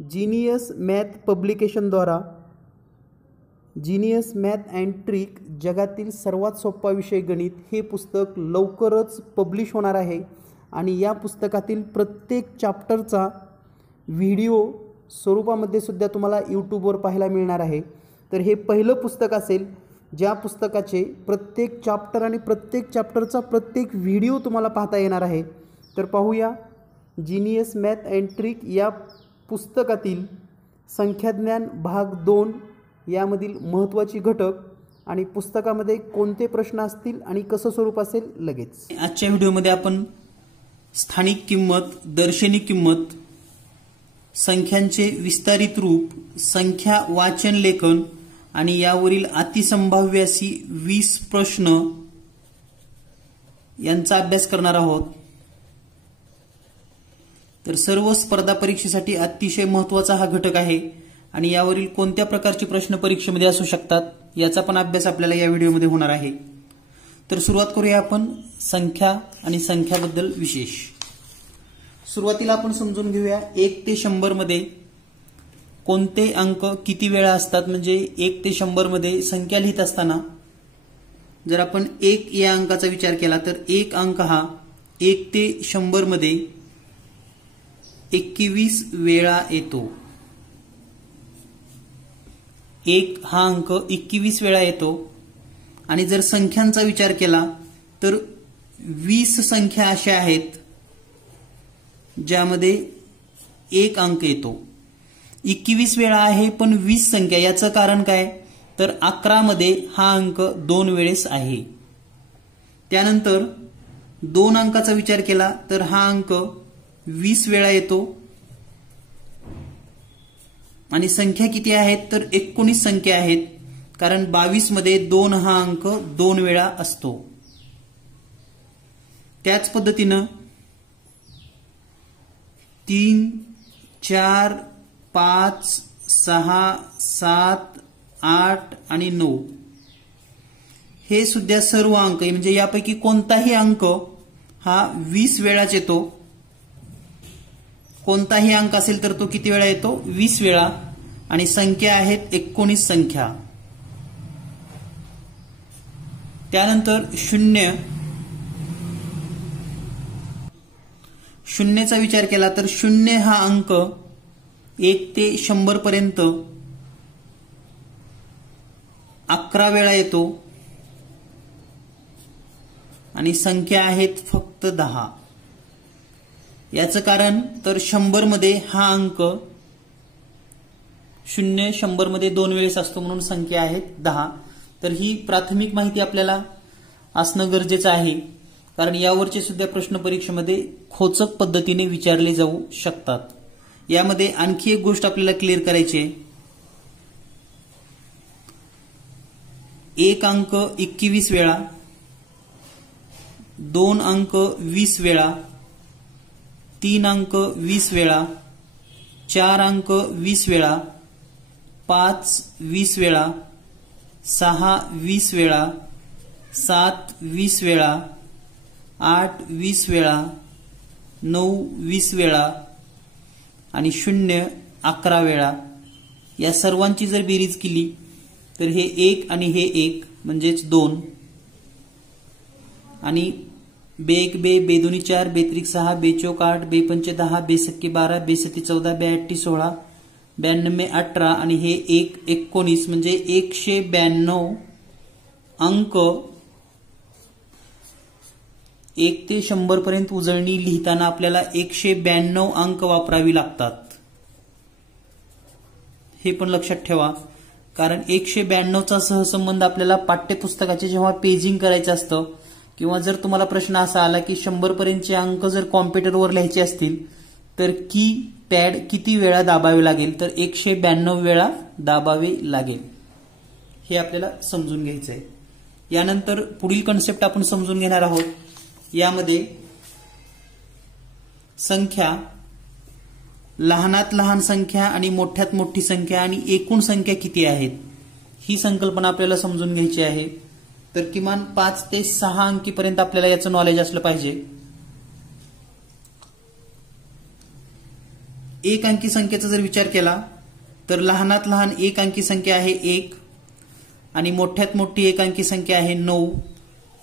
Genius math पब्लिकेशनद्वारा genius math and trick जगातील सर्वात सोपा विषय गणित हे पुस्तक लवकरच पब्लिश होणार आहे आणि या पुस्तकातील प्रत्येक चॅप्टरचा व्हिडिओ स्वरूपामध्ये सुद्धा तुम्हाला यूट्यूबवर पाहायला मिळणार आहे। तर हे पहिलं पुस्तक असेल ज्या पुस्तकाचे प्रत्येक चॅप्टर आणि प्रत्येक चॅप्टरचा प्रत्येक व्हिडिओ तुम्हाला पाहता येणार आहे। तर पाहूया जीनियस मॅथ अँड ट्रिक या पुस्तकातील संख्याज्ञान भाग 2 यामधील महत्त्वाची घटक आणि पुस्तकामध्ये कोणते प्रश्न असतील आणि कसं स्वरूप असेल लगेच। आजच्या व्हिडिओमध्ये आपण स्थानिक किंमत, दर्शनी किंमत, संख्यांचे विस्तारित रूप, संख्या वाचन लेखन आणि यावरील अतिसंभाव्य अशी 20 प्रश्न यांचा अभ्यास करणार आहोत। तर सर्व स्पर्धा परीक्षेसाठी अतिशय महत्त्वाचा हा घटक आहे आणि यावरील कोणत्या प्रकारचे प्रश्न परीक्षेमध्ये असू शकतात याचा पण अभ्यास आपल्याला या व्हिडिओमध्ये होणार आहे। तर सुरुवात करूया आपण संख्या आणि संख्याबद्दल विशेष। सुरुवातीला आपण समजून घेऊया 1 ते 100 मध्ये कोणते अंक किती वेळा असतात। म्हणजे 1 ते 100 मध्ये संख्या लिहित असताना जर आपण 1 या अंकाचा विचार केला तर 1 अंक हा 1 ते 100 मध्ये 21 वेळा येतो। 1 हा अंक 21 वेळा येतो आणि जर संख्यांचा विचार केला तर 20 संख्या अशा आहेत ज्यामध्ये 1 अंक येतो। 21 वेळा आहे पण 20 संख्या, याचं कारण काय तर 11 मध्ये हा अंक 2 वेळेस आहे। त्यानंतर 2 अंकाचा विचार केला तर हा अंक 20 वेळा येतो आणि संख्या किती आहेत तर 19 संख्या आहेत, कारण 22 मध्ये 2 हा अंक 2 वेळा असतो। त्याच पद्धतीनं 3, 4, 5, 6, 7, 8 आणि 9 हे सुद्धा सर्व अंक म्हणजे यापैकी कोणताही अंक हा 20 वेळाच येतो। कोणताही अंक असेल तर तो किती वेळा येतो 20 वेळा आणि संख्या आहेत 19 संख्या। त्यानंतर 0चा विचार केला तर 0 हा अंक 1 ते 100 पर्यंत 11 वेळा येतो आणि संख्या आहेत फक्त 10। याचं कारण तर 100 मध्ये हा अंक 0 100 मध्ये 2 वेळेस असतो म्हणून संख्या आहेत 10। तर ही प्राथमिक माहिती आपल्याला असणं गरजेचं आहे, कारण यावरचे सुद्धा प्रश्न परीक्षेमध्ये खोचक पद्धतीने विचारले जाऊ शकतात। यामध्ये आणखी एक गोष्ट आपल्याला क्लिअर करायची आहे। 1 अंक 21 वेळा, 2 अंक 20 वेळा, 3 अंक 20 वेळा, 4 अंक 20 वेळा, 5 20 वेळा, 6 20 वेळा, 7 20 वेळा, 8 20 वेळा, 9 20 वेळा आणि 0 11 वेळा। या सर्वांची जर बेरीज केली तर हे 1 आणि हे 1 म्हणजेच 2 आणि बे1 बे, बे2 4, बे3 6, बे4 8, बे5 10, बे6 12, बे7 14, बे8 16, बे9 18 आणि हे 1 19 म्हणजे 192 अंक 1 ते 100 पर्यंत उजळणी लिहिताना आपल्याला 192 अंक वापरावी लागतात। हे पण लक्षात ठेवा, कारण 192चा सहसंबंध आपल्याला पाठ्यपुस्तकाचे जेव्हा पेजिंग करायचं असतं किंवा जर तुम्हाला प्रश्न असा आला की 100 पर्यंतचे अंक जर कॉम्प्युटरवर लिहायचे असतील तर की पॅड किती वेळा दाबावे लागेल तर 192 वेळा दाबावे लागेल। हे आपल्याला समजून घ्यायचं आहे। यानंतर पुढील कन्सेप्ट आपण समजून घेणार आहोत। यामध्ये संख्या, लहानात लहान संख्या आणि मोठ्यात मोठी संख्या आणि एकूण संख्या किती आहेत ही संकल्पना आपल्याला समजून घ्यायची आहे। तर किमान 5 ते 6 अंकीपर्यंत आपल्याला याचं नॉलेज असलं पाहिजे। एक अंकी संख्येचा जर विचार केला तर लहानात लहान एक अंकी संख्या आहे 1 आणि मोठ्यात मोठी एक अंकी संख्या आहे 9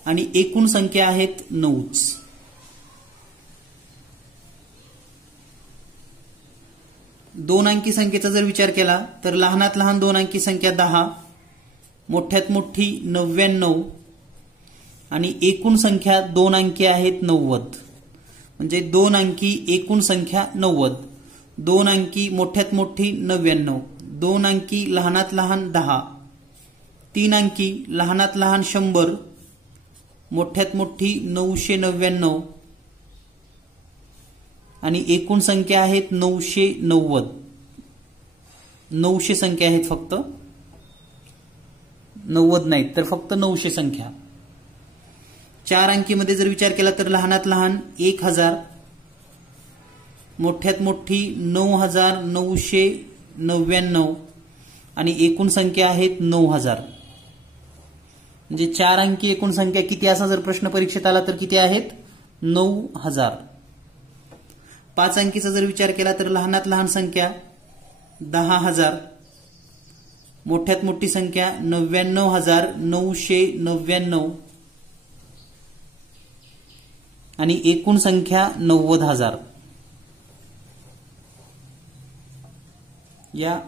आणि एकूण संख्या आहेत 9च. दोन अंकी संख्येचा जर विचार केला तर लहानात लहान दोन अंकी संख्या 10, मोठ्यात मोठी 99 आणि एकूण संख्या दोन अंकी आहेत 90. म्हणजे दोन अंकी एकूण संख्या 90, दोन अंकी मोठ्यात मोठी 99, दोन अंकी लहानात लहान 10, तीन अंकी लहानात लहान 100, मोठ्यात मोठी 999 आणि एकूण संख्या आहेत 990. 900 संख्या आहेत फक्त, 90 नाहीत तर फक्त 900 संख्या. चार अंकीमध्ये जर विचार केला तर लहानात लहान 1000, मोठ्यात मोठी 9999 आणि एकूण संख्या आहेत 9000. म्हणजे चार अंकी एकूण संख्या किती असा जर प्रश्न परीक्षेत आला तर किती आहेत? 9000. पाच अंकीचा जर विचार केला तर लहानात लहान संख्या 10,000, मोठ्यात मोठी संख्या 99,999 आणि एकूण संख्या 90,000. या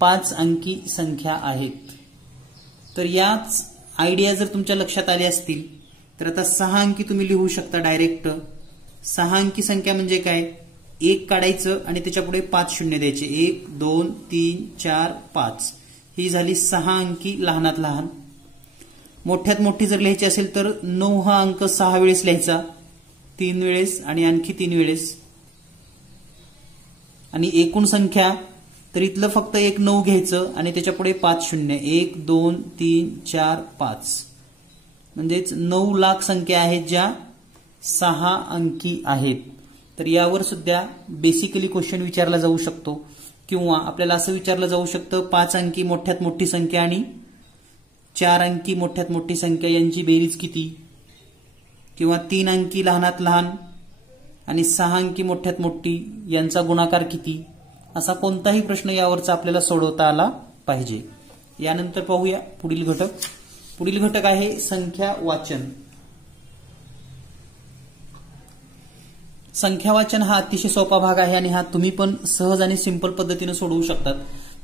पाच अंकी संख्या आहेत. तर याच आयडिया जर तुमच्या लक्षात आल्या असतील तर आता सहा अंकी तुम्ही लिहू शकता डायरेक्ट. सहा अंकी संख्या म्हणजे काय? एक काढायचं आणि त्याच्या पुढे 5 शून्य द्यायचे. 1 2 3 4 5 ही झाली सहा अंकी लहानात लहान. मोठ्यात मोठी जर लिहायची असेल तर 9 हा अंक 6 वेळेस लिहायचा, 3 वेळेस आणि आणखी 3 वेळेस. आणि एकूण संख्या तर इथलं फक्त एक 9 घ्यायचं आणि त्याच्या पुढे 5 शून्य. 1 2 3 4 5 म्हणजेच 9 लाख संख्या आहेत ज्या सहा अंकी आहेत. तर यावर सुद्धा बेसिकली क्वेश्चन विचारला जाऊ शकतो किंवा आपल्याला असं विचारलं जाऊ शकतं 5 अंकी मोठ्यात मोठी संख्या आणि 4 अंकी मोठ्यात मोठी संख्या यांची बेरीज किती, किंवा 3 अंकी लहानात लहान आणि 6 अंकी मोठ्यात मोठी यांचा गुणाकार किती, असा कोणताही प्रश्न यावरचा आपल्याला सोडवता आला पाहिजे. यानंतर पाहूया पुढील घटक. पुढील घटक आहे संख्या वाचन. संख्या वाचन हा अतिशय सोपा भाग आहे आणि हा तुम्ही पण सहज आणि सिंपल पद्धतीने सोडवू शकतात.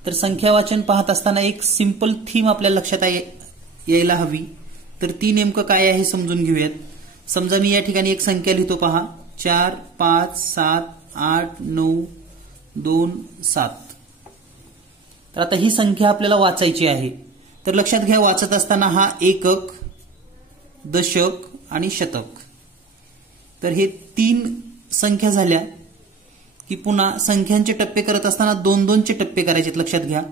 तर संख्या वाचन पाहत असताना एक सिंपल थीम आपल्या लक्षात यायला हवी. तर ती नेमकं काय आहे समजून घेऊयात. समजा मी या ठिकाणी एक संख्या लिहितो पहा, 4 5 7 8 9 2 7. तर आता ही संख्या आपल्याला वाचायची आहे. तर लक्षात घ्या, वाचत असताना हा एकक, दशक आणि शतक. तर हे 3 संख्या झाल्या की पुन्हा संख्यांचे टप्पे करत असताना 2-2चे टप्पे करायचे लक्षात घ्या.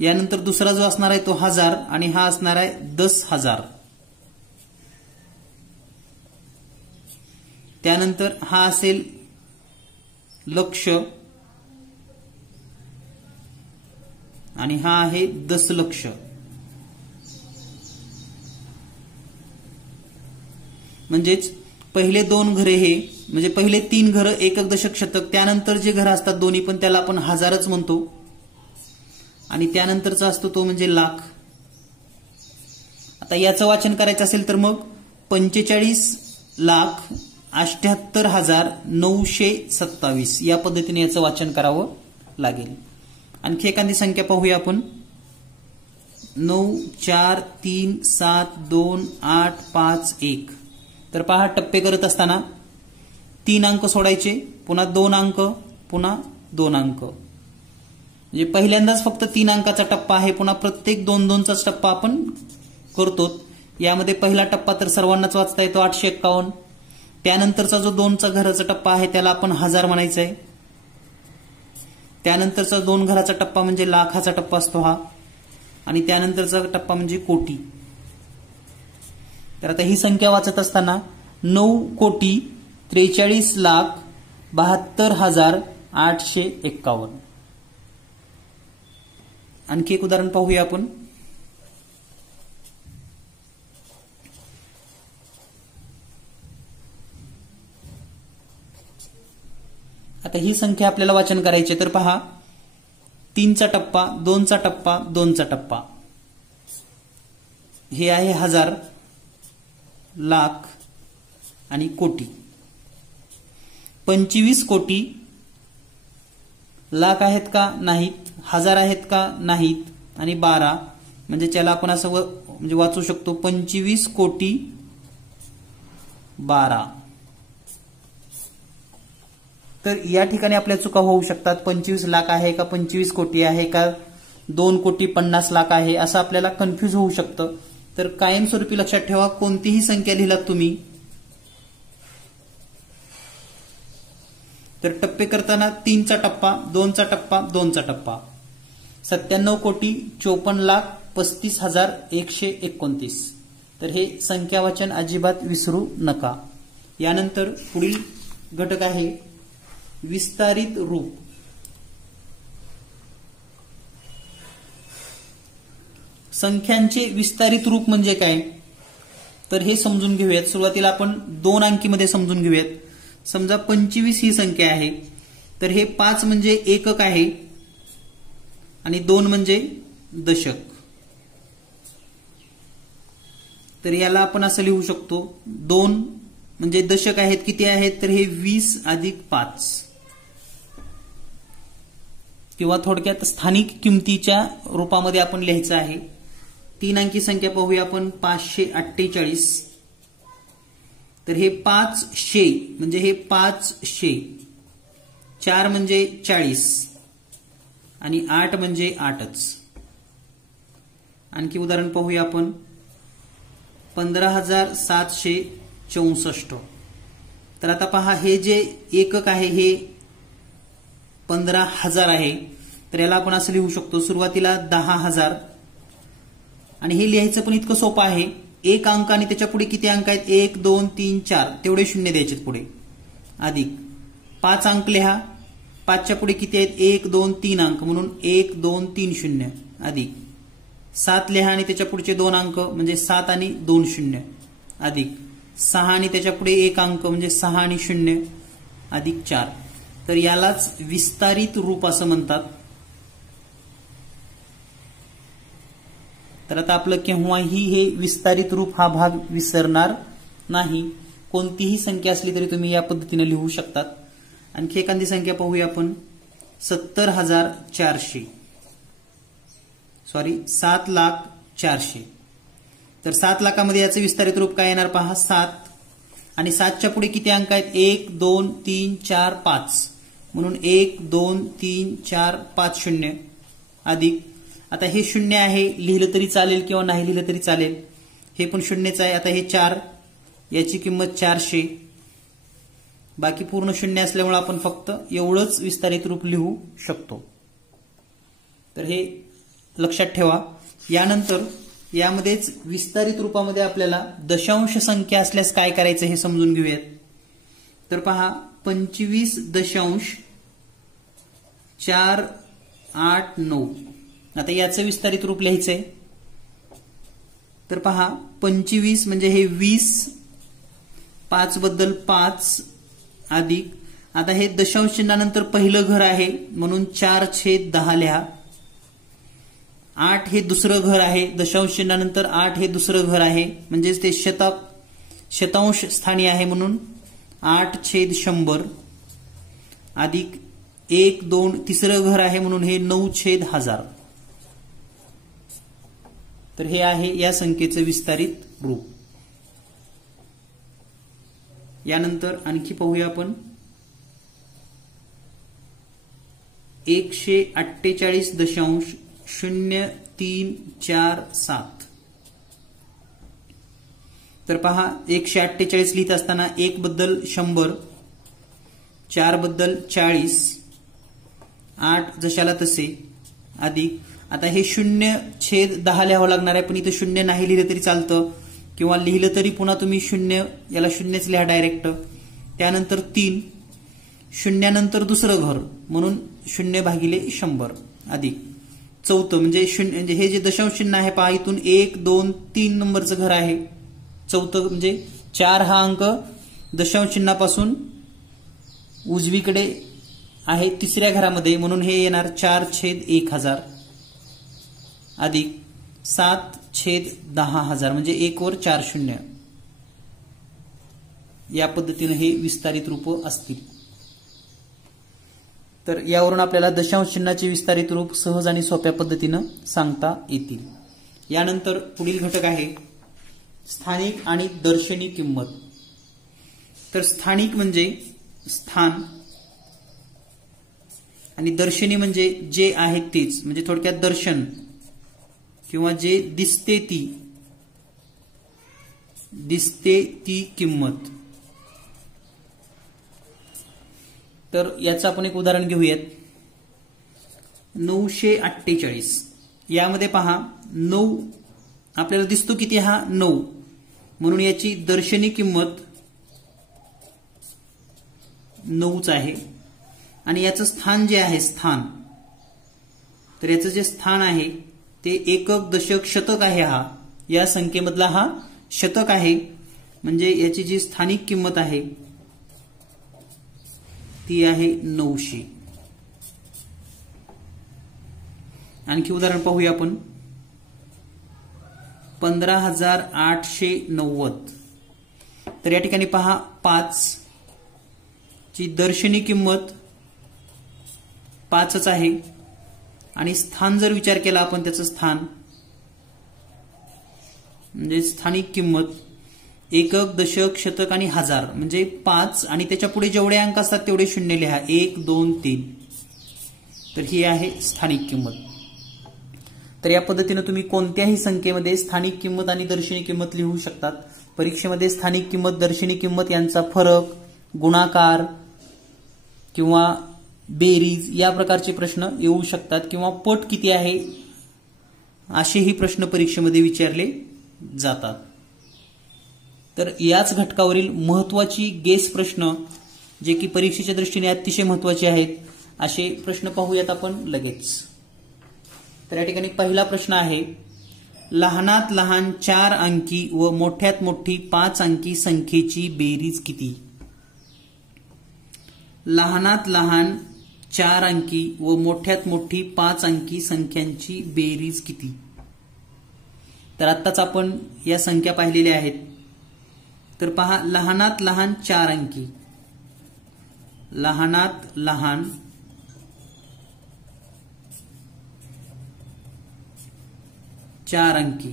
यानंतर दुसरा जो असणार आहे तो 1000 आणि हा असणार आहे 10,000. त्यानंतर हा असेल लक्ष आणि हा आहे दशलक्ष. म्हणजेच पहिले 2 घरे हे म्हणजे पहिले 3 घरं एकक दशक शतक, त्यानंतर जे घरं असतात दोन्ही पण त्याला आपण हजारच म्हणतो आणि त्यानंतरचा असतो तो म्हणजे लाख. आता याचं वाचन करायचं असेल तर मग 45,78,927 या पद्धतीने याचं वाचन करावं लागेल. आणखी एखादी संख्या पाहूया आपण. 9 4 3 7 2 8 5 1. तर पहा, टप्पे करत असताना 3 अंक सोडायचे, पुन्हा 2 अंक, पुन्हा 2 अंक. म्हणजे पहिल्यांदाच फक्त 3 अंकाचा टप्पा आहे, पुन्हा प्रत्येक 2-2चाच टप्पा आपण करतो. यामध्ये पहिला टप्पा तर सर्वांनाच वाचता येतो 851. त्यानंतरचा जो 2चा घराचा टप्पा आहे त्याला आपण 1000 म्हणायचा आहे. त्यानंतरचा 2 घराचा टप्पा म्हणजे लाखाचा टप्पा असतो हा, आणि त्यानंतरचा टप्पा म्हणजे कोटी. तर आता ही संख्या वाचत असताना 9,43,72,851. आणखी एक उदाहरण पाहूया आपण. आता आता ही संख्या आपल्याला वाचन करायची तर पहा 3चा टप्पा, 2चा टप्पा, 2चा टप्पा. हे आहे हजार, लाख आणि कोटी. 25 कोटी लाख आहेत का नाहीत, हजार आहेत का नाहीत, आणि 12 म्हणजे त्याला आपण असं म्हणजे वाचू शकतो 25 कोटी 12. तर या ठिकाणी आपल्या चुका होऊ शकतात. 25 लाख आहे का 25 कोटी आहे का 2 कोटी 50 लाख आहे असं आपल्याला कन्फ्यूज होऊ शकतं. तर कायमस्वरूपी लक्षात ठेवा, कोणतीही संख्या लिहिलात तुम्ही तर टप्पे करताना 3चा टप्पा, 2चा टप्पा, 2चा टप्पा. 97 कोटी 54 लाख 35,129. तर हे संख्या वाचन अजिबात विसरू नका. यानंतर पुढील घटक आहे विस्तारित रूप. संख्यांचे विस्तारित रूप म्हणजे काय तर हे समजून घेऊयात. सुरुवातीला आपण 2 अंकीमध्ये समजून घेऊयात. समजा 25 ही संख्या आहे तर हे 5 म्हणजे एकक आहे आणि 2 म्हणजे दशक. तर याला आपण असं लिहू शकतो 2 म्हणजे दशक आहेत किती आहेत तर हे 20 अधिक 5 किंवा थोडक्यात स्थानिक किमतीच्या रूपामध्ये आपण लिहायचं आहे. 3 अंकी संख्या पाहूया आपण 548. तर हे 500 म्हणजे हे 500. 4 म्हणजे 40 आणि 8 म्हणजे 8च. आणखी उदाहरण पाहूया आपण 15,764. तर आता पहा हे जे एकक आहे हे 15,000 आहे तर याला आपण असं लिहू शकतो सुरुवातीला 10,000 आणि हे लिहायचं पण इतकं सोपं आहे. एक अंक आणि त्याच्या पुढे किती अंक आहेत 1 2 3 4 तेवढे शून्य द्यायचे पुढे अधिक 5 अंक लिहा. 5च्या पुढे किती आहेत 1 2 3 अंक म्हणून 1 2 3 0 अधिक 7 लिहा आणि त्याच्या पुढचे 2 अंक म्हणजे 7 आणि 2 0 अधिक 6 आणि त्याच्या पुढे 1 अंक म्हणजे 6 आणि 0 अधिक 4. तर यालाच विस्तारित रूप असं म्हणतात. तर आता आपलं केव्हाही हे विस्तारित रूप हा भाग विसरणार नाही. कोणतीही संख्या असली तरी तुम्ही या पद्धतीने लिहू शकतात. आणखी एखादी संख्या पाहूया आपण 70,400 7,04,000. तर 7 लाखामध्ये याचं विस्तारित रूप काय येणार पहा 7 आणि 7च्या पुढे किती अंक आहेत 1 2 3 4 5 म्हणून 1 2 3 4 5 0 अधिक आता हे 0 आहे लिहिलं तरी चालेल किंवा नाही लिहिलं तरी चालेल. हे पण 0च आहे. आता हे 4 याची किंमत 400 बाकी पूर्ण 0 असल्यामुळे आपण फक्त एवढंच विस्तारित रूप लिहू शकतो. तर हे लक्षात ठेवा. यानंतर यामध्येच विस्तारित रूपामध्ये आपल्याला दशांश संख्या असल्यास काय करायचं हे समजून घेऊयात. तर पहा 25.489. आता याचं विस्तारित रूप लिहायचंय. तर पहा 25 म्हणजे हे 20 5 बद्दल 5 अधिक आता हे दशांश चिन्हानंतर पहिलं घर आहे म्हणून 4/10 लिहा. 8 हे दुसरं घर आहे दशांश चिन्हानंतर 8 हे दुसरं घर आहे म्हणजेच ते शतांश स्थानी आहे म्हणून 8/100 अधिक 1 2 तिसरं घर आहे म्हणून हे 9/1000. तर हे आहे या संख्येचं विस्तारित रूप. यानंतर आणखी पाहूया आपण 148.0347. तर पहा 148 लिहित असताना 1 बद्दल 100 4 बद्दल 40 8 जशाला तसे अधिक आता हे 0/10 लिहावं लागणार आहे पण इथं 0 नाही लिहिलं तरी चालतं किंवा लिहिलं तरी पुन्हा तुम्ही 0 याला 0च लिहा डायरेक्ट. त्यानंतर 3 शून्यानंतर दुसरं घर म्हणून 0/100 अधिक चौथं म्हणजे हे जे दशांश चिन्ह आहे पहा इथून 1 2 3 नंबरचं घर आहे. चौथं म्हणजे 4 हा अंक दशांश चिन्हापासून उजवीकडे आहे तिसऱ्या घरामध्ये, म्हणून हे येणार 4/1000 अधिक 7/10,000 म्हणजे 1 वर 4 शून्य. या पद्धतीने हे विस्तारित रूप असतील. तर यावरून आपल्याला दशांश चिन्हाचे विस्तारित रूप सहज आणि सोप्या पद्धतीने सांगता येतील. यानंतर पुढील घटक आहे स्थानिक आणि दर्शनी किंमत. तर स्थानिक म्हणजे स्थान आणि दर्शनी म्हणजे जे आहे तेच, म्हणजे थोडक्यात दर्शन किंवा जे दिसते ती किंमत. तर याचं आपण एक उदाहरण घेऊयात. 948. यामध्ये पहा 9 आपल्याला दिसतो किती, हा 9, म्हणून याची दर्शनी किंमत 9च आहे. आणि याचं स्थान जे आहे स्थान, तर याचं जे स्थान आहे ते एकक दशक शतक आहे. हा या संख्येमधला हा शतक आहे, म्हणजे याची जी स्थानिक किंमत आहे ती आहे 900. आणखी उदाहरण पाहूया आपण. 15,890. तर या ठिकाणी पहा 5 ची दर्शनी किंमत 5च आहे आणि स्थान जर विचार केला आपण, त्याचं स्थान म्हणजे स्थानिक किंमत एकक दशक शतक आणि हजार, म्हणजे 5 आणि त्याच्या पुढे जेवढे अंक असतात तेवढे शून्य लिहा, 1 2 3. तर ही आहे स्थानिक किंमत. तर या पद्धतीने तुम्ही कोणत्याही संख्येमध्ये स्थानिक किंमत आणि दर्शनी किंमत लिहू शकतात. परीक्षेमध्ये स्थानिक किंमत दर्शनी किंमत यांचा फरक, गुणाकार किंवा बेरीज या प्रकारचे प्रश्न येऊ शकतात, किंवा पट किती आहे असेही प्रश्न परीक्षेमध्ये विचारले जातात. तर याच घटकावरील महत्वाची गेस प्रश्न जे की परीक्षेच्या दृष्टीने अतिशय महत्वाचे आहेत असे प्रश्न पाहूयात आपण लगेच. तर या ठिकाणी पहिला प्रश्न आहे, लहानात लहान 4 अंकी व मोठ्यात मोठी 5 अंकी संख्येची बेरीज किती? लहानात लहान 4 अंकी व मोठ्यात मोठी 5 अंकी संख्यांची बेरीज किती? तर आत्ताच आपण या संख्या पाहिलेल्या आहेत. तर पहा, लहानात लहान 4 अंकी, लहानात लहान 4 अंकी.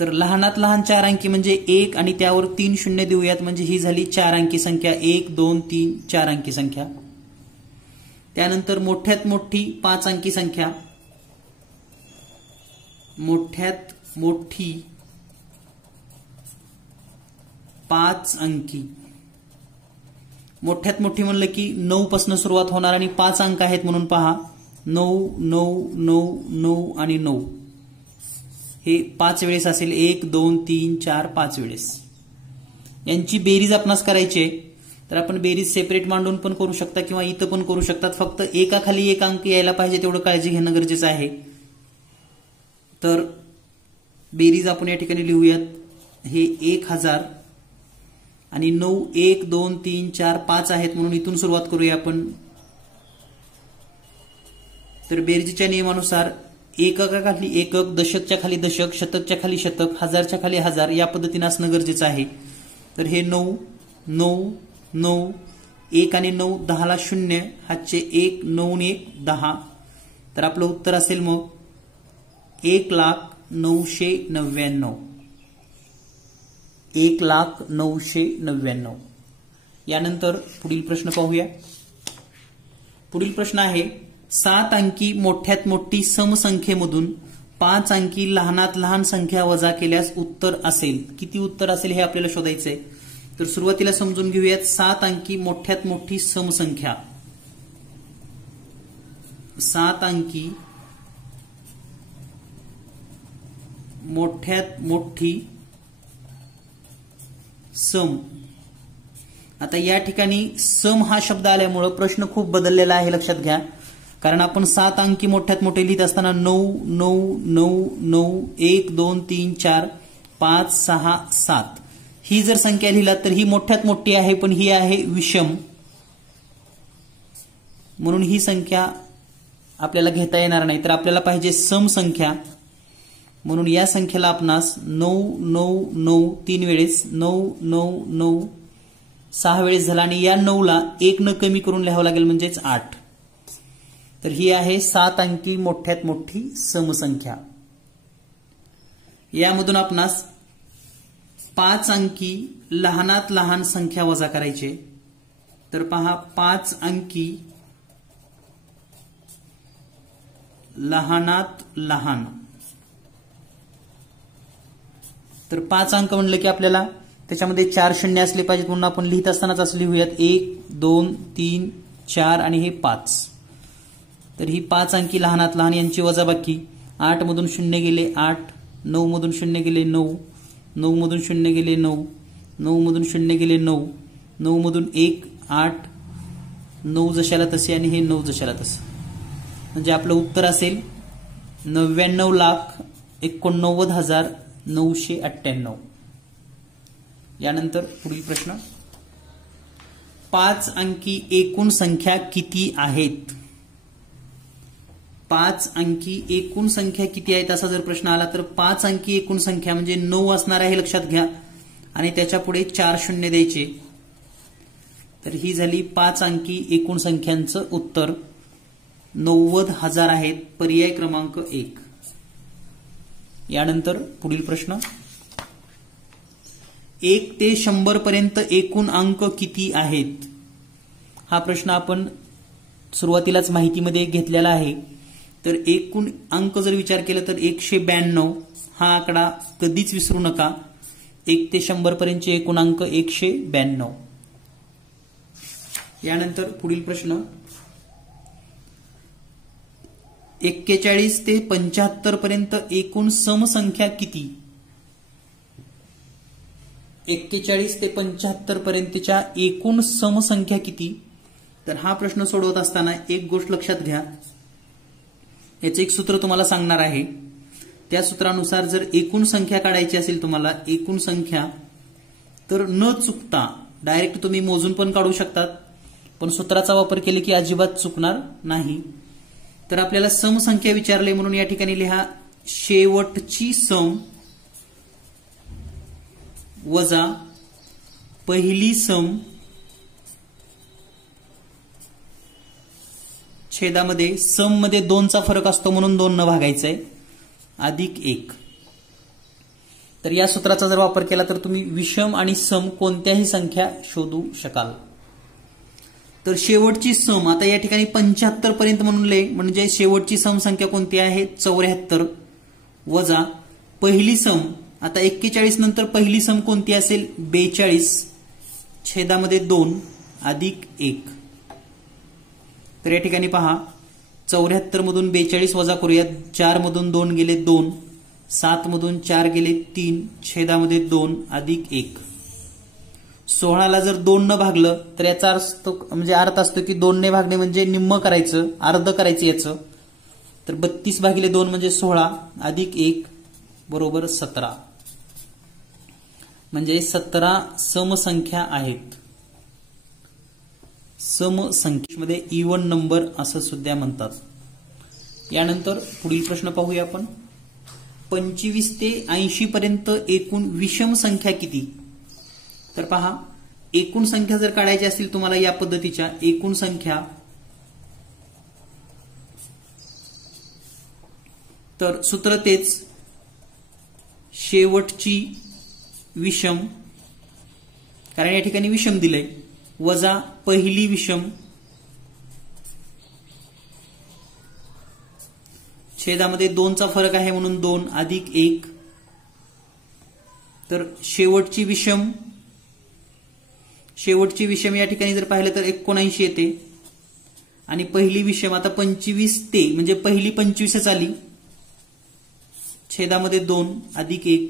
तर लहानात लहान 4 अंकी म्हणजे 1 आणि त्यावर 3 शून्य देऊयात, म्हणजे ही झाली 4 अंकी संख्या. 1 2 3 4 अंकी संख्या. त्यानंतर मोठ्यात मोठी 5 अंकी संख्या, मोठ्यात मोठी 5 अंकी. मोठ्यात मोठी म्हणलं की 9 पासून सुरुवात होणार आणि 5 अंक आहेत म्हणून पहा 9 9 9 9 आणि 9 हे 5 वेळेस असेल. 1 2 3 4 5 वेळेस. यांची बेरीज आपणास करायची आहे. तर आपण बेरीज सेपरेट मांडून पण करू शकता किंवा इथं पण करू शकतात. फक्त एकाखाली एक अंक यायला पाहिजे तेवढं काळजी घेणं गरजेचं आहे. तर बेरीज आपण या ठिकाणी लिहूयात. हे 1000 आणि 9 1 2 3 4 5 आहेत म्हणून इथून सुरुवात करूया आपण. तर बेरजेच्या नियमानुसार एककाखाली एकक, दशकच्या खाली दशक, शतकच्या खाली शतक, हजारच्या खाली हजार या पद्धतीने असणं गरजेचं आहे. तर हे 9 9 9 1 आणि 9 10ला 0, हातचे 1 9 1 10. तर आपलं उत्तर असेल मग 1,09,99. 1,09,99. यानंतर पुढील प्रश्न पाहूया. पुढील प्रश्न आहे, 7 अंकी मोठ्यात मोठी समसंख्येमधून 5 अंकी लहानात लहान संख्या वजा केल्यास उत्तर असेल. किती उत्तर असेल हे आपल्याला शोधायचंय. तर सुरुवातीला समजून घेऊयात. 7 अंकी मोठ्यात मोठी समसंख्या. 7 अंकी मोठ्यात मोठी सम. आता या ठिकाणी सम हा शब्द आल्यामुळे प्रश्न खूप बदललेला आहे, लक्षात घ्या. कारण आपण 7 अंकी मोठ्यात मोठे लिहित असताना 9 9 9 9 1 2 3 4 5 6 7 ही जर संख्या लिहिलात तर ही मोठ्यात मोठी आहे, पण ही आहे विषम. म्हणून ही संख्या आपल्याला घेता येणार नाही, तर आपल्याला पाहिजे सम संख्या. म्हणून या संख्येला आपणास 9 9 9 3 वेळेस 9 9 9 6 वेळेस झाला आणि या 9 ला 1 न कमी करून लिहावं लागेल म्हणजेच 8. तर ही आहे 7 अंकी मोठ्यात मोठी समसंख्या. यामधून आपणास 5 अंकी लहानात लहान संख्या वजा करायचे. तर पहा 5 अंकी लहानात लहान. तर 5 अंक म्हणलं की आपल्याला त्याच्यामध्ये 4 शून्य असले पाहिजेत, म्हणून आपण लिहित असतानाच असं लिहूयात 1 2 3 4 आणि हे 5. तर ही 5 अंकी लहानात लहान यांची वजाबाकी. 8 मधून 0 गेले 8, 9 मधून 0 गेले 9, 9 मधून 0 गेले 9, 9 मधून 0 गेले 9, 9 मधून 1 8, 9 जशाला तसे आणि हे 9 जशाला तसे. म्हणजे आपलं उत्तर असेल 99,89,998. यानंतर पुढील प्रश्न, 5 अंकी एकूण संख्या किती आहेत? 5 अंकी एकूण संख्या किती आहेत असा जर प्रश्न आला तर 5 अंकी एकूण संख्या म्हणजे 9 असणार आहे लक्षात घ्या आणि त्याच्या पुढे 4 शून्य द्यायचे. तर ही झाली 5 अंकी एकूण संख्यांचं उत्तर. 90,000 आहेत. पर्याय क्रमांक 1. यानंतर पुढील प्रश्न, 1 ते 100 पर्यंत एकूण अंक किती आहेत? हा प्रश्न आपण सुरुवातीलाच माहितीमध्ये घेतलेला आहे. तर एकूण अंक जर विचार केला तर 192 हा आकडा कधीच विसरू नका. 1 ते 100 पर्यंतचे एकूण अंक 192. यानंतर पुढील प्रश्न, 41 ते 75 पर्यंत एकूण समसंख्या किती? 41 ते 75 पर्यंतच्या एकूण समसंख्या किती? तर हा प्रश्न सोडवत असताना एक गोष्ट लक्षात घ्या. याचं एक सूत्र तुम्हाला सांगणार आहे. त्या सूत्रानुसार जर एकूण संख्या काढायची असेल तुम्हाला, एकूण संख्या, तर न चुकता डायरेक्ट तुम्ही मोजून पण काढू शकतात, पण सूत्राचा वापर केले की अजिबात चुकणार नाही. तर आपल्याला समसंख्या विचारले म्हणून या ठिकाणी लिहा शेवटची सम वजा पहिली सम छेदामध्ये सम मध्ये 2चा फरक असतो म्हणून 2 न भागायचंय अधिक 1. तर या सूत्राचा जर वापर केला तर तुम्ही विषम आणि सम कोणत्याही संख्या शोधू शकाल. तर शेवटची सम आता या ठिकाणी 75 पर्यंत म्हणले म्हणजे शेवटची सम संख्या कोणती आहे? 74 वजा पहिली सम. आता 41 नंतर पहिली सम कोणती असेल? 42 छेदामध्ये 2 अधिक 1. तर या ठिकाणी पहा 74 मधून 42 वजा करूयात. 4 मधून 2 गेले 2, 7 मधून 4 गेले 3 छेदामध्ये 2 अधिक 1. 16 ला जर 2 न भागलं तर याचा अर्थ असतो की 2 ने भागणे म्हणजे निम्म करायचं, अर्ध करायचं याचं. तर 32 भागिले 2 म्हणजे 16 अधिक 1 बरोबर 17. म्हणजे 17 समसंख्या आहेत. समसंख्येमध्ये इव्हन नंबर असं सुद्धा म्हणतात. यानंतर पुढील प्रश्न पाहूया आपण. 25 ते 80 पर्यंत एकूण विषम संख्या किती? तर पहा, एकूण संख्या जर काढायची असतील तुम्हाला या पद्धतीच्या एकूण संख्या, तर सूत्र तेच शेवटची विषम, कारण या ठिकाणी विषम दिलंय, वजा पहिली विषम छेदामध्ये 2चा फरक आहे म्हणून 2 अधिक 1. तर शेवटची विषम या ठिकाणी जर पाहिलं तर 79 येते आणि पहिली विषम आता 25 ते म्हणजे पहिली 25च आली छेदामध्ये 2 अधिक 1.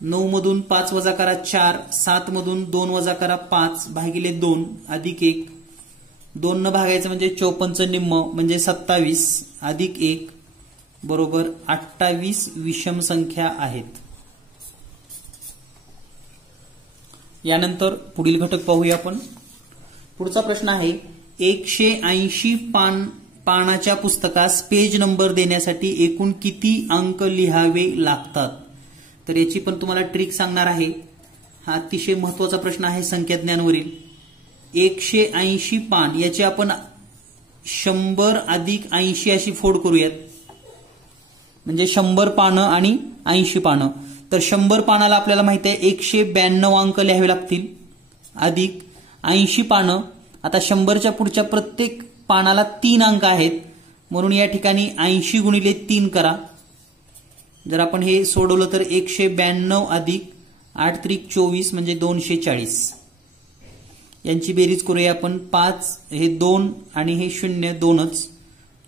9 मधून 5 वजा करा 4, 7 मधून 2 वजा करा 5 भागिले 2 अधिक 1. 2 न भागायचं म्हणजे 54 निम्म म्हणजे 27 अधिक 1 बरोबर 28 विषम संख्या आहेत. यानंतर पुढील घटक पाहूया आपण. पुढचा प्रश्न आहे 180 पानाच्या पुस्तकास पेज नंबर देण्यासाठी एकूण किती अंक लिहावे लागतात? तर याची पण तुम्हाला ट्रिक सांगणार आहे. हा अतिशय महत्वाचा प्रश्न आहे संख्या ज्ञानवरील. 180 पान याची आपण 100 अधिक 80 अशी फोड करूयात. म्हणजे 100 पानं आणि 80 पानं. तर 100 पानाला आपल्याला माहिती आहे 192 अंक लिहावे लागतील अधिक 80 पानं. आता 100च्या पुढच्या प्रत्येक पानाला 3 अंक आहेत म्हणून या ठिकाणी 80 गुणिले 3 करा. जर आपण हे सोडवलं तर 192 अधिक 8 त्रिक 24 म्हणजे 240. यांची बेरीज करूया आपण. 5 हे 2 आणि हे 0 2च.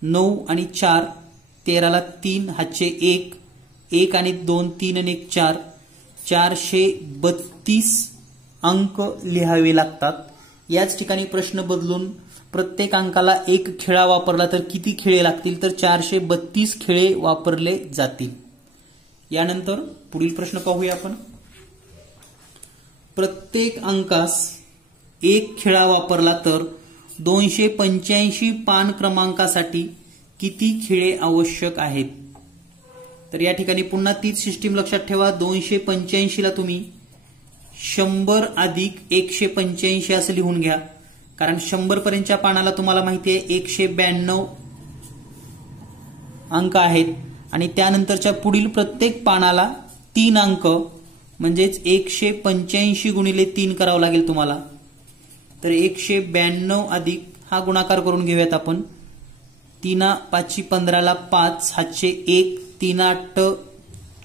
9 आणि 4 13ला 3 हातचे 1 1 आणि 2 3 आणि 1 4 432 अंक लिहावे लागतात. याच ठिकाणी प्रश्न बदलून प्रत्येक अंकाला 1 खिळा वापरला तर किती खिळे लागतील? तर 432 खिळे वापरले जातील. यानंतर पुढील प्रश्न पाहूया आपण. प्रत्येक अंकास 1 खिळा वापरला तर 285 पान क्रमांकासाठी किती खिळे आवश्यक आहेत? तर या ठिकाणी पुन्हा तीच सिस्टीम लक्षात ठेवा. 285 ला तुम्ही 100 अधिक 185 असं लिहून घ्या. कारण 100 पर्यंतच्या पानाला तुम्हाला माहिती आहे 192 अंक आहेत आणि त्यानंतरच्या पुढील प्रत्येक पानाला 3 अंक म्हणजेच 185 गुणिले 3 करावं लागेल तुम्हाला. तर 192 अधिक हा गुणाकार करून घेऊयात आपण. 3 5 15ला 5 हातचे 1 3 8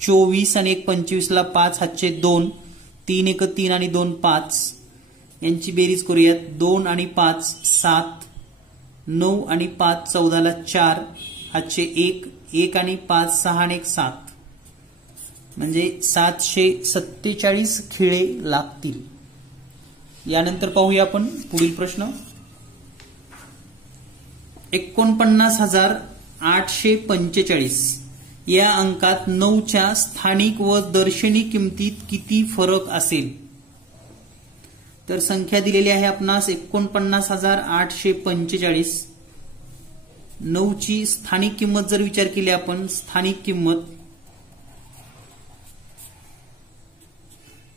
24 आणि 1 25 ला 5 हातचे 2 3 1 3 आणि 2 5. यांची बेरीज करूयात. 2 आणि 5 7 9 आणि 5 14ला 4 हातचे 1 1 आणि 5 6 आणि 1 7 म्हणजे 747 खिळे लागतील. यानंतर पाहूया आपण पुढील प्रश्न. 49,845 या अंकात 9च्या स्थानिक व दर्शनी किमतीत किती फरक असेल? तर संख्या दिलेली आहे आपणास 49,845. 9ची स्थानिक किंमत जर विचार केली आपण, स्थानिक किंमत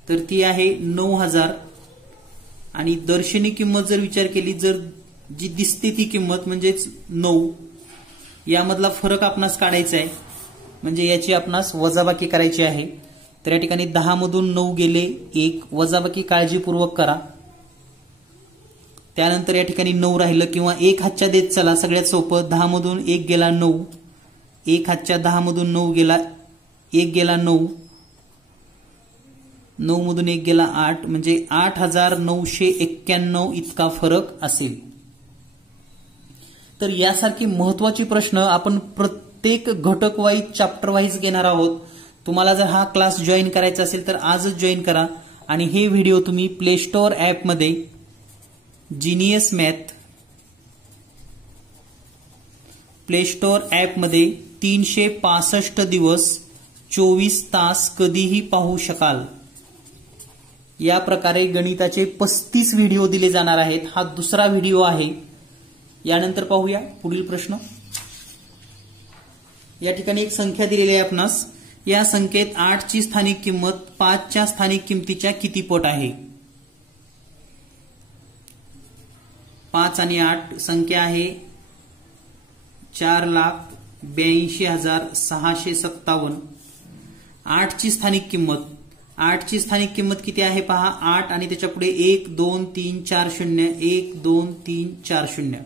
तर ती आहे 9,000 आणि दर्शनी किंमत जर विचार केली, जर जी दिसते ती किंमत म्हणजेच 9, यामधला फरक आपणास काढायचा आहे. म्हणजे याची आपणास वजाबाकी करायची आहे. तर या ठिकाणी 10 मधून 9 गेले 1, वजाबाकी काळजीपूर्वक करा. त्यानंतर या ठिकाणी 9 राहिलं किंवा 1 हातच्या देत चला. सगळ्यात सोपं. 10 मधून 1 गेला 9, 1 हातच्या 10 मधून 9 गेला 1 गेला 9, 9 मधून 1 गेला 8 म्हणजे 8,991 इतका फरक असेल. तर यासारखी महत्वाची प्रश्न आपण प्रत्येक घटक वाईज चॅप्टर वाईज घेणार आहोत. तुम्हाला जर हा क्लास जॉईन करायचा असेल तर आजच जॉईन करा आणि हे व्हिडिओ तुम्ही प्ले स्टोअर ॲपमध्ये जीनियस मॅथ प्ले स्टोअर ॲपमध्ये 365 दिवस 24 तास कधीही पाहू शकाल. या प्रकारे गणिताचे 35 व्हिडिओ दिले जाणार आहेत. हा दुसरा व्हिडिओ आहे. यानंतर पाहूया पुढील प्रश्न. या ठिकाणी एक संख्या दिलेली आहे आपणास. या संख्येत 8ची स्थानिक किंमत 5च्या स्थानिक किंमतीच्या किती पट आहे? 5 आणि 8 संख्या आहे 4,82,657. 8ची स्थानिक किंमत, 8ची स्थानिक किंमत किती आहे पहा. 8 आणि त्याच्या पुढे 1 2 3 4 0 1 2 3 4 0.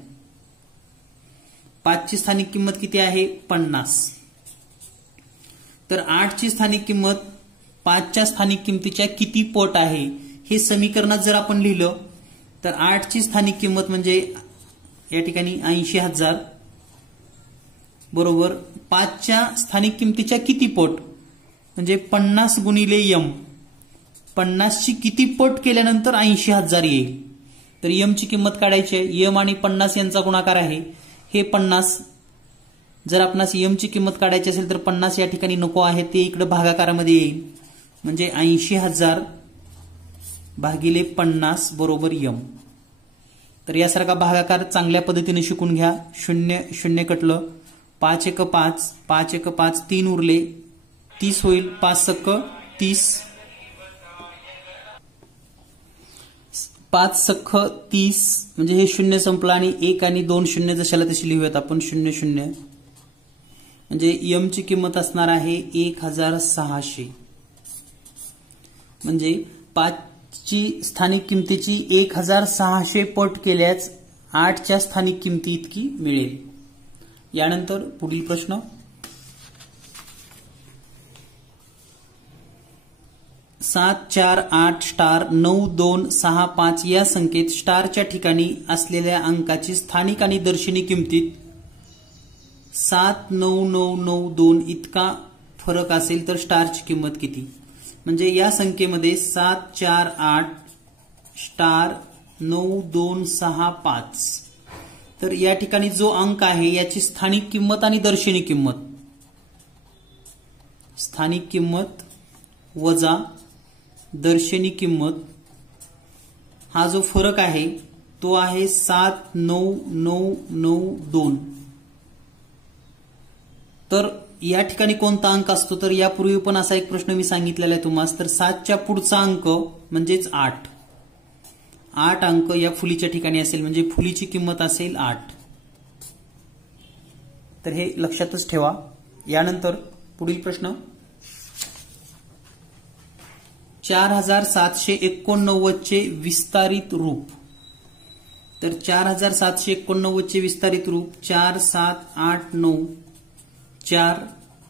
5ची स्थानिक किंमत किती आहे 50. तर 8ची स्थानिक किंमत 5च्या स्थानिक किंमतीच्या किती पट आहे हे समीकरणात जर आपण लिहिलं तर 8ची स्थानिक किंमत म्हणजे या ठिकाणी 80,000 बरोबर 5च्या स्थानिक किंमतीच्या किती पट म्हणजे 50 गुणिले m. 50ची किती पट केल्यानंतर 80,000 येईल. तर m ची किंमत काढायची आहे. m आणि 50 यांचा गुणाकार आहे. हे 50 जर आपणास m ची किंमत काढायची असेल तर 50 या ठिकाणी नको आहे, ते इकडे भागाकारामध्ये येईल. म्हणजे 80,000 भागिले 50 बरोबर m. तर यासारखा भागाकार चांगल्या पद्धतीने शिकून घ्या. 0 0 कटलं, 5 1 5, 5 1 5, 3 उरले, 30 होईल, 5 सक्क 30, 5 सख्ख 30, म्हणजे हे 0 संपलं आणि 1 आणि 2 शून्य जशाला तशी लिहूयात आपण 0 0, म्हणजे यम ची किंमत असणार आहे 1600. म्हणजे 5 ची स्थानिक किमतीची 1600 पट केल्यास 8 च्या स्थानिक किमती इतकी मिळेल. यानंतर पुढील प्रश्न, 7 4 8 स्टार 9 2 6 5 या संख्येत स्टारच्या ठिकाणी असलेल्या अंकाची स्थानिक आणि दर्शनी किमतीत 79992 इतका फरक असेल तर स्टारची किंमत किती? म्हणजे या संख्येमध्ये 7 4 8 स्टार 9 2 6 5, तर या ठिकाणी जो अंक आहे याची स्थानिक किंमत आणि दर्शनी किंमत, स्थानिक किंमत वजा दर्शनी किंमत, हा जो फरक आहे तो आहे 79992. तर या ठिकाणी कोणता अंक असतो? तर यापूर्वी पण असा एक प्रश्न मी सांगितलेला आहे तुम्हाला. तर 7च्या पुढचा अंक म्हणजेच 8 अंक या फुलीच्या ठिकाणी असेल, म्हणजे फुलीची किंमत असेल 8. तर हे लक्षातच ठेवा. यानंतर पुढील प्रश्न, 4789 चे विस्तारित रूप. तर 4789 चे विस्तारित रूप 4 7 8 9 4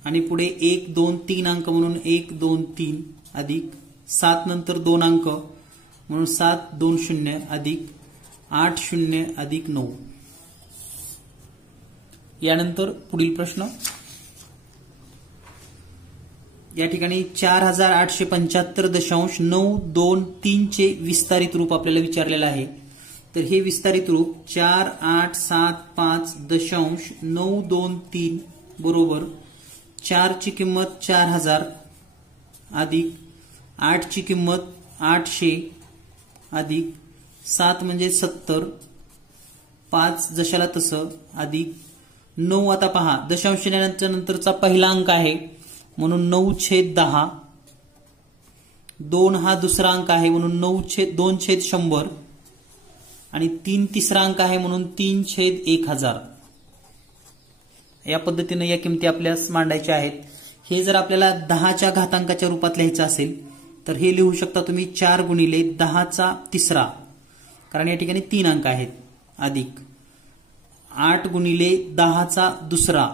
आणि पुढे 1 2 3 अंक म्हणून 1 2 3 अधिक 7 नंतर 2 अंक म्हणून 7 2 0 अधिक 8 0 अधिक 9. यानंतर पुढील प्रश्न, या ठिकाणी 4875.923 चे विस्तारित रूप आपल्याला विचारलेलं आहे. तर हे विस्तारित रूप 4875.923 बरोबर 4 ची किंमत 4000 अधिक 8 ची किंमत 800 अधिक 7 म्हणजे 70, 5 जशाला तसं अधिक 9. आता पहा, दशांश नंतरचा पहिला अंक आहे म्हणून 9/10, 2 हा दुसरा अंक आहे म्हणून 2/100 आणि 3 तिसरा अंक आहे म्हणून 3/1000. या पद्धतीने या किमती आपल्यास मांडायच्या आहेत. हे जर आपल्याला 10च्या घातांकाच्या रूपात लिहायचं असेल तर हे लिहू शकता तुम्ही 4 गुणिले 10⁻³ कारण या ठिकाणी 3 अंक आहेत, अधिक 8 गुणिले 10⁻²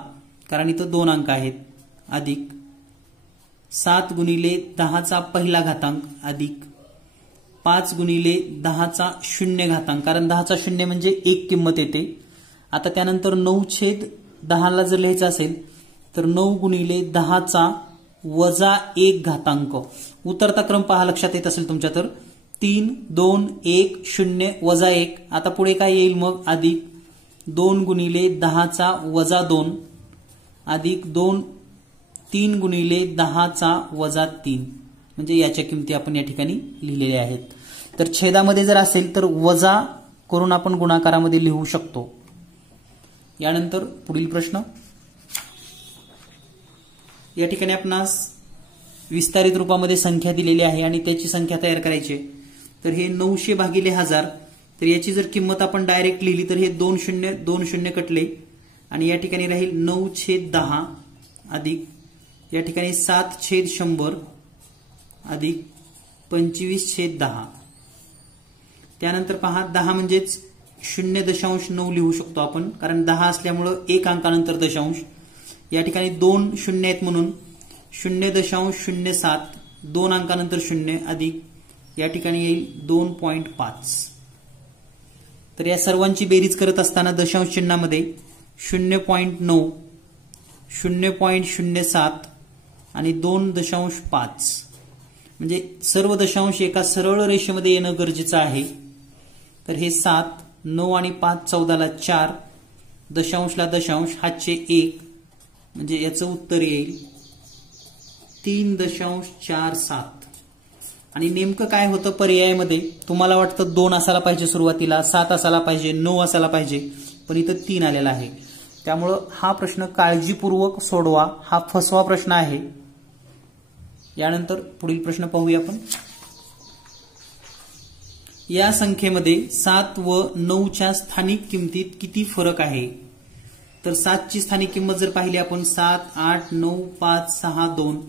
कारण इथं 2 अंक आहेत, अधिक 7 गुणिले 10⁻⁴ अधिक 5 गुणिले 10⁻⁴ कारण 10⁻⁴ म्हणजे 1 किंमत येते. आता त्यानंतर 9/10 जर लिहायचं असेल तर 9 गुणिले 10⁻1 उतरता क्रम पहा लक्षात येत असेल तुमच्या, तर 3 2 1 0 -1. आता पुढे काय येईल मग, अधिक 2 गुणिले 10⁻² अधिक 3 गुणिले 10⁻³ म्हणजे याच्या किमती आपण या ठिकाणी लिहिलेल्या आहेत. तर छेदामध्ये जर असेल तर वजा करून आपण गुणाकारामध्ये लिहू शकतो. यानंतर पुढील प्रश्न, या ठिकाणी आपणास विस्तारित रूपामध्ये संख्या दिलेली आहे आणि त्याची संख्या तयार करायची. तर हे 900 भागिले 1000, तर याची जर किंमत आपण डायरेक्ट लिहिली तर हे 2 0 कटले आणि या ठिकाणी राहील 9/10 अधिक या ठिकाणी 7/100 अधिक 25/10. त्यानंतर पहा 10 म्हणजेच 0.9 लिहू शकतो आपण, कारण 10 असल्यामुळं 1 अंकानंतर दशांश. या ठिकाणी 2 शून्य आहेत म्हणून 0.07 2 अंकानंतर 0 अधिक या ठिकाणी येईल 2.5. तर या सर्वांची बेरीज करत असताना दशांश चिन्हामध्ये 0.9 0.07 आणि 2.5 म्हणजे सर्व दशांश एका सरळ रेषेमध्ये येणं गरजेचं आहे. तर हे 7 9 आणि 5 14ला 4 दशांशला दशांश हातचे 1 म्हणजे याचं उत्तर येईल 3.47 आणि नेमकं काय होतं पर्यायामध्ये, तुम्हाला वाटतं 2 असायला पाहिजे सुरुवातीला, 7 असायला पाहिजे, 9 असायला पाहिजे, पण इथं 3 आलेला आहे. त्यामुळं हा प्रश्न काळजीपूर्वक सोडवा, हा फसवा प्रश्न आहे. यानंतर पुढील प्रश्न पाहूया आपण. या संख्येमध्ये 7 व 9च्या स्थानिक किमतीत किती फरक आहे? तर 7ची स्थानिक किंमत जर पाहिली आपण 7, 8, 9, 5, 6, 2.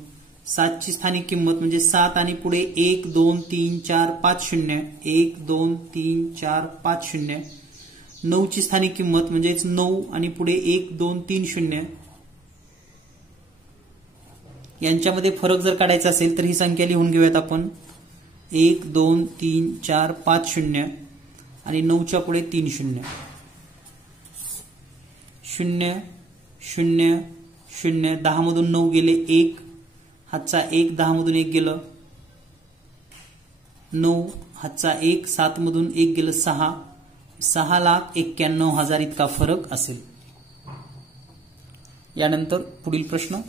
7ची स्थानिक किंमत म्हणजे 7 आणि पुढे 1, 2, 3, 4, 5, 0. 1, 2, 3, 4, 5, 0. 9ची स्थानिक किंमत म्हणजेच 9 आणि पुढे 1, 2, 3, 0. यांच्यामध्ये फरक जर काढायचा असेल तर ही संख्या लिहून घेऊयात आपण. 1, 2, 3, 4, 5, 0 आणि 9च्या पुढे 3 0. 0, 0, 0. 10 मधून 9 गेले 1. हातचा 1, 10 मधून 1 गेलं 9. हातचा 1, 7 मधून 1 गेलं 6. 6,91,000 इतका फरक असेल. यानंतर पुढील प्रश्न.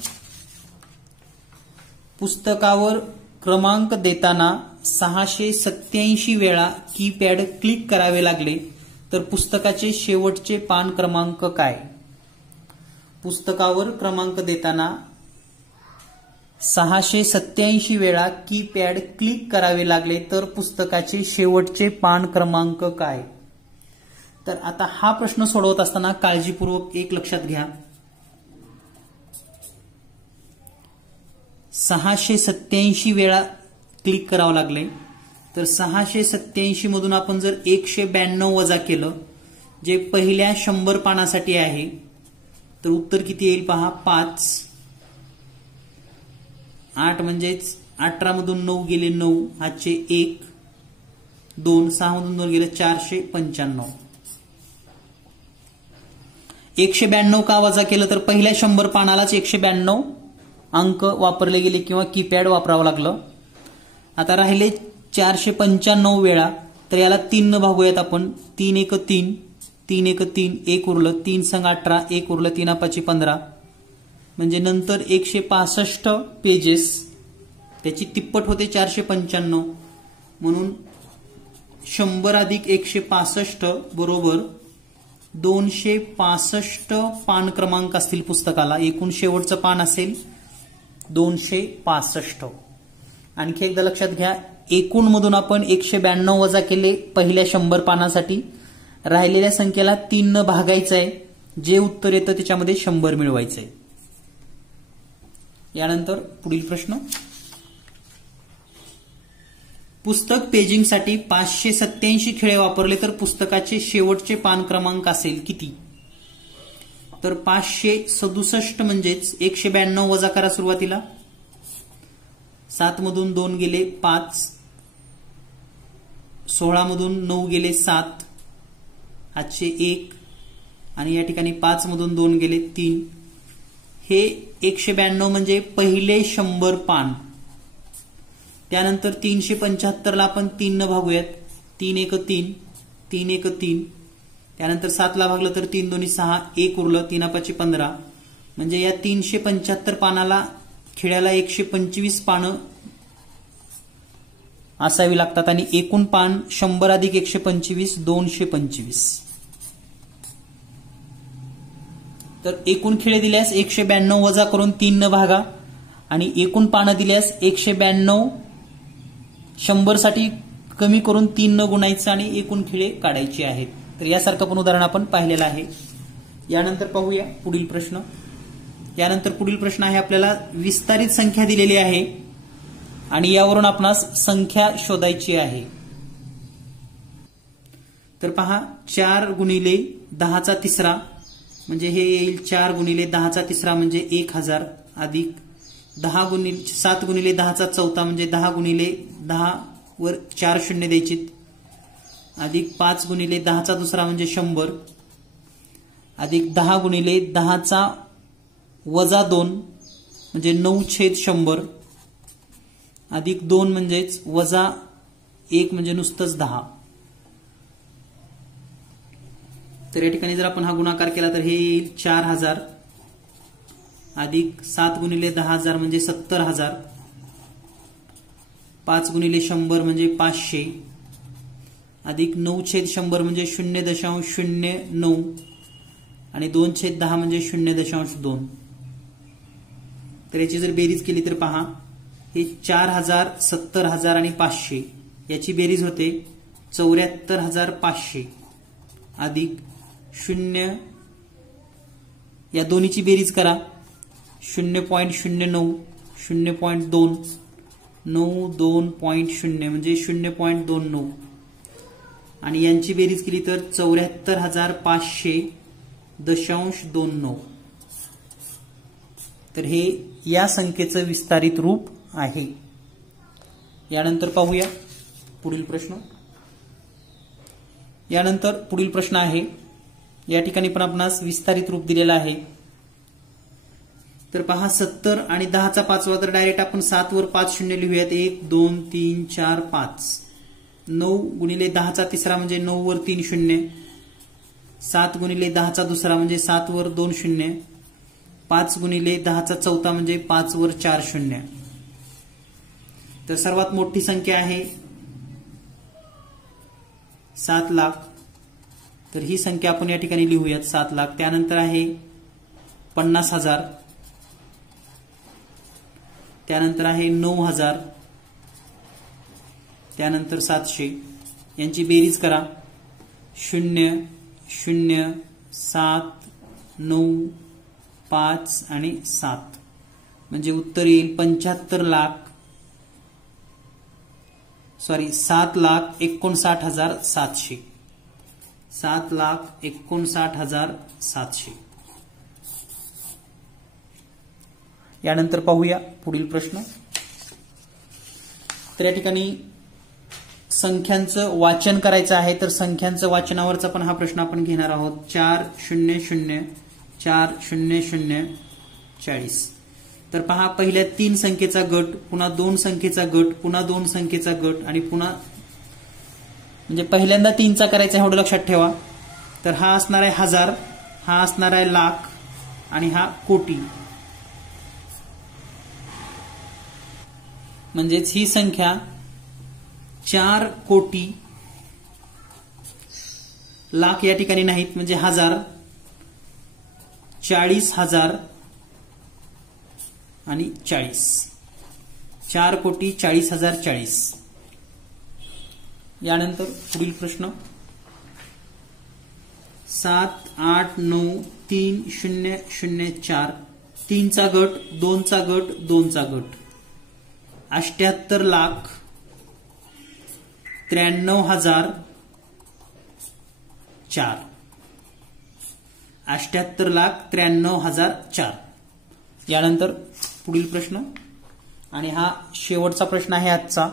पुस्तकावर क्रमांक देताना 687 वेळा कीपॅड क्लिक करावे लागले तर पुस्तकाचे शेवटचे पान क्रमांक काय? पुस्तकावर क्रमांक देताना 687 वेळा कीपॅड क्लिक करावे लागले तर पुस्तकाचे शेवटचे पान क्रमांक काय? तर आता हा प्रश्न सोडवत असताना काळजीपूर्वक एक लक्षात घ्या. 687 वेळा क्लिक करावं लागले तर 687 मधून आपण जर 192 वजा केलं जे पहिल्या 100 पानासाठी आहे तर उत्तर किती येईल पहा. 5. 8 म्हणजेच 18 मधून 9 गेले 9. हातचे 1, 2. 6 मधून 2 गेले 495. 192 का वजा केलं तर पहिल्या 100 पानालाच 192 अंक वापरले गेले किंवा कीपॅड वापरावं लागलं. आता राहिले 495 वेळा तर याला 3 न भागूयात आपण. 3 1 3, 3 1 3, 1 उरलं 3 संग 18, 1 उरलं 3 5 15. म्हणजे नंतर 165 पेजेस त्याची तिप्पट होते 495. म्हणून 100 अधिक 165 बरोबर 265 पान क्रमांक असतील पुस्तकाला. एकूण शेवटचं पान असेल 265. आणखी एकदा लक्षात घ्या, एकूण मधून आपण 192 वजा केले पहिल्या 100 पानासाठी. राहिलेल्या संख्येला 3 न भागायचं आहे. जे उत्तर येतं त्याच्यामध्ये 100 मिळवायचंय. यानंतर पुढील प्रश्न. पुस्तक पेजिंगसाठी 587 खिळे वापरले तर पुस्तकाचे शेवटचे पान क्रमांक असेल किती? तर 567 म्हणजेच 192 वजा करा सुरुवातीला. 7 मधून 2 गेले 5. 16 मधून 9 गेले 7. हातचे 1 आणि या ठिकाणी 5 मधून 2 गेले 3. हे 192 म्हणजे पहिले 100 पान. त्यानंतर 375 ला आपण 3 न भागूयात. 3 1 3, 3 1 3. त्यानंतर 7 ला भागलं तर 3 2 6, 1 उरलं 3 5 15. म्हणजे या 375 पानाला खिळ्याला 125 पानं असावी लागतात आणि एकूण पान 100 अधिक 125 225. तर एकूण खिळे दिल्यास 192 वजा करून 3 न भागा आणि एकूण पानं दिल्यास 192 100 साठी कमी करून 3 न गुणायचं आणि एकूण खिळे काढायची आहेत. तर यासारखं पण उदाहरण आपण पाहिलेलं आहे. यानंतर पाहूया पुढील प्रश्न. यानंतर पुढील प्रश्न आहे आपल्याला विस्तारित संख्या दिलेली आहे आणि यावरून आपणास संख्या शोधायची आहे. तर पहा 4 गुणिले 10चा तिसरा म्हणजे हे येईल 4 गुणिले 10चा तिसरा म्हणजे 1000 अधिक 7 गुणिले 10चा चौथा म्हणजे 10 गुणिले 10 वर 4 शून्य द्यायची अधिक 5 गुणिले 10चा दुसरा म्हणजे 100 अधिक 10 गुणिले 10चा वजा 2 म्हणजे 9/100 अधिक 2 म्हणजेच वजा 1 म्हणजे नुसतंच 10. तर या ठिकाणी जर आपण हा गुणाकार केला तर हे येईल 4000 अधिक 7 गुणिले 10,000 म्हणजे 70,000. 5 गुणिले 100 म्हणजे 500 अधिक 9/100 म्हणजे 0.09 आणि 2/10 म्हणजे 0.2. तर याची जर बेरीज केली तर पहा, हे 4000, 70000 आणि 500 याची बेरीज होते 74500 अधिक 0, या दोन्हीची बेरीज करा 0.09, 0.2, 2.0 म्हणजे 0.29 आणि यांची बेरीज केली तर 74500.29. तर हे या संख्येचं विस्तारित रूप आहे. यानंतर पाहूया पुढील प्रश्न. यानंतर पुढील प्रश्न आहे, या ठिकाणी पण आपणास विस्तारित रूप दिलेला आहे. तर पहा 70 आणि 10चा 5वा, तर डायरेक्ट आपण 7 वर 5 शून्य लिहूयात. 1 2 3 4 5. 9 गुणिले 10चा 3रा म्हणजे 9 वर 3 शून्य. 7 गुणिले 10चा 2रा म्हणजे 7 वर 2 शून्य. 5 गुणिले 10चा 4था म्हणजे 5 वर 4 शून्य. तर सर्वात मोठी संख्या आहे 7 लाख. तर ही संख्या आपण या ठिकाणी लिहूयात 7 लाख. त्यानंतर आहे 50,000, त्यानंतर आहे 9,000, त्यानंतर 700. यांची बेरीज करा 0 0 7 9 5 आणि 7 म्हणजे उत्तर येईल 7,59,700. 7,59,700. यानंतर पाहूया पुढील प्रश्न. तर या ठिकाणी संख्यांचं वाचन करायचं आहे. तर संख्यांचं वाचनावरचा पण हा प्रश्न आपण घेणार आहोत. 4 0 0 4 0 0 40. तर पहा, पहिल्या 3 संख्येचा गट, पुन्हा 2 संख्येचा गट, पुन्हा 2 संख्येचा गट आणि पुन्हा म्हणजे पहिल्यांदा 3चा करायचा एवढं लक्षात ठेवा. तर हा असणार आहे 1000, हा असणार आहे लाख आणि हा कोटी. म्हणजेच ही संख्या 4 कोटी लाख या ठिकाणी नाहीत, म्हणजे 1000, 40,000 आणि 40. 4 कोटी 40,000 40. यानंतर पुढील प्रश्न. 7 8 9 3 0 0 4. 3चा गट, 2चा गट, 2चा गट. 78,93,004. 78,93,004. यानंतर पुढील प्रश्न आणि हा शेवटचा प्रश्न आहे आजचा.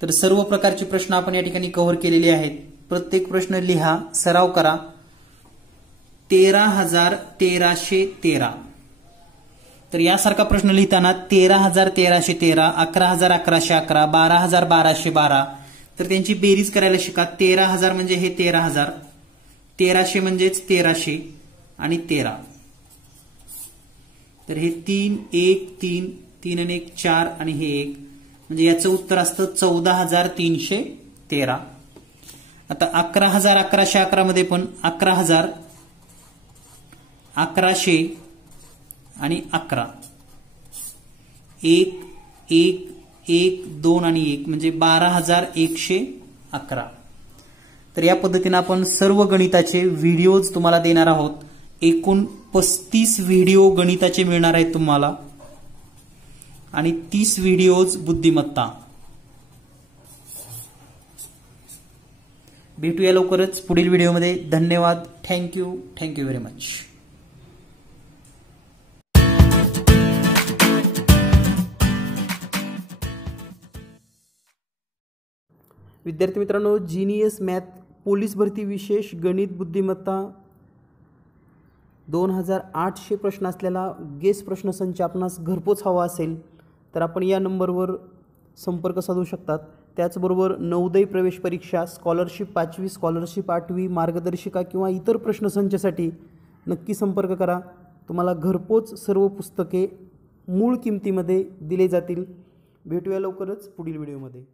तर सर्व प्रकारचे प्रश्न आपण या ठिकाणी कव्हर केलेले आहेत. प्रत्येक प्रश्न लिहा, सराव करा. 13,1313. तर यासारखा प्रश्न लिहिताना 13,1313, 11,1111, 12,1212. तर त्यांची बेरीज करायला शिका. 13,000 म्हणजे हे 13,000, 1300 म्हणजेच 1300 आणि 13. तर हे 3 1 3 3 आणि 1 4 आणि हे 1 म्हणजे याचं उत्तर असतं 14,313. आता 11,1111 मध्ये पण 11,000, 1100 आणि 11. 1 1 1 2 आणि 1 म्हणजे 12,111. तर या पद्धतीने आपण सर्व गणिताचे व्हिडिओज तुम्हाला देणार आहोत. एकूण 35 व्हिडिओ गणिताचे मिळणार आहेत तुम्हाला आणि 30 व्हिडिओज बुद्धिमत्ता. भेटूया लवकरच पुढील व्हिडिओमध्ये. धन्यवाद. Thank you very much. विद्यार्थी मित्रांनो, जीनियस मॅथ पोलीस भरती विशेष गणित बुद्धिमत्ता 2800 प्रश्न असलेला गेस प्रश्नसंच आपणास घरपोच हवा असेल तर आपण या नंबरवर संपर्क साधू शकतात. त्याचबरोबर नवोदय प्रवेश परीक्षा, स्कॉलरशिप 5वी, स्कॉलरशिप 8वी, मार्गदर्शिका किंवा इतर प्रश्नसंचासाठी नक्की संपर्क करा. तुम्हाला घरपोच सर्व पुस्तके मूळ किमतीमध्ये दिले जातील. भेटूया लवकरच पुढील व्हिडिओमध्ये.